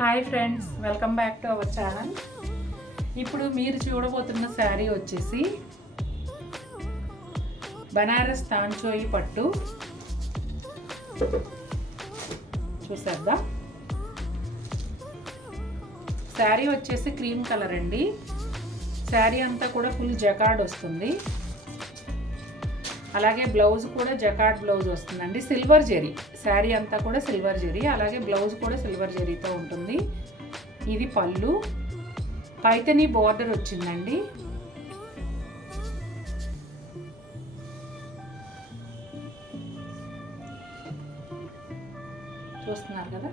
Hi friends, welcome back to our channel. ఇప్పుడు మీరు చూడబోతున్న శారీ వచ్చేసి బనారస్ తాంచోయి పట్టు. చూసేద్దాం. శారీ వచ్చేసి క్రీమ్ కలర్ అండి. శారీ అంతా కూడా ఫుల్ జకార్డ్ వస్తుంది. అలాగే బ్లౌజ్ కూడా జకార్డ్ బ్లౌజ్ వస్తుందండి. సిల్వర్ జెరీ శారీ అంతా కూడా సిల్వర్ జెరీ, అలాగే బ్లౌజ్ కూడా సిల్వర్ జెరీతో ఉంటుంది. ఇది పళ్ళు, పైథని బోర్డర్ వచ్చిందండి. చూస్తున్నారు కదా,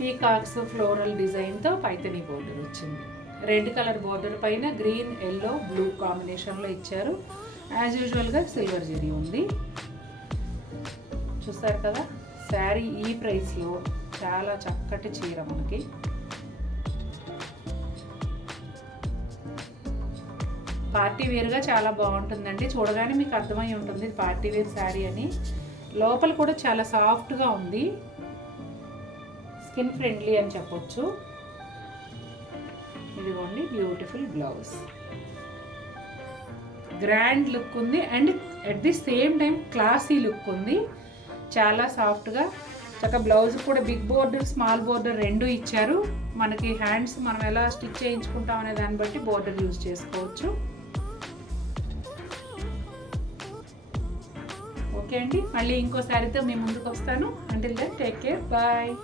పీకాక్స్ ఫ్లోరల్ డిజైన్తో పైథని బోర్డర్ వచ్చింది. రెడ్ కలర్ బోర్డర్ పైన గ్రీన్, ఎల్లో, బ్లూ కాంబినేషన్లో ఇచ్చారు. యాజ్ యూజువల్గా సిల్వర్ జెరీ ఉంది. చూస్తారు కదా, శారీ ఈ ప్రైస్లో చాలా చక్కటి చీర మనకి. పార్టీ వేర్గా చాలా బాగుంటుందండి. చూడగానే మీకు అర్థమై ఉంటుంది పార్టీ వేర్ శారీ అని. లోపల కూడా చాలా సాఫ్ట్గా ఉంది, స్కిన్ ఫ్రెండ్లీ అని చెప్పొచ్చు. ఇదిగోండి బ్యూటిఫుల్ బ్లౌజ్, గ్రాండ్ లుక్ ఉంది and at the same time classy look ఉంది. చాలా సాఫ్ట్గా చక్కగా బ్లౌజ్ కూడా బిగ్ బోర్డర్, స్మాల్ బోర్డర్ రెండు ఇచ్చారు. మనకి హ్యాండ్స్ మనం ఎలా స్టిచ్ చేయించుకుంటాం అనే దాన్ని బట్టి బోర్డర్ యూజ్ చేసుకోవచ్చు. ఓకే అండి, మళ్ళీ ఇంకో శారీతో మీ ముందుకు వస్తాను. Until then take care, bye.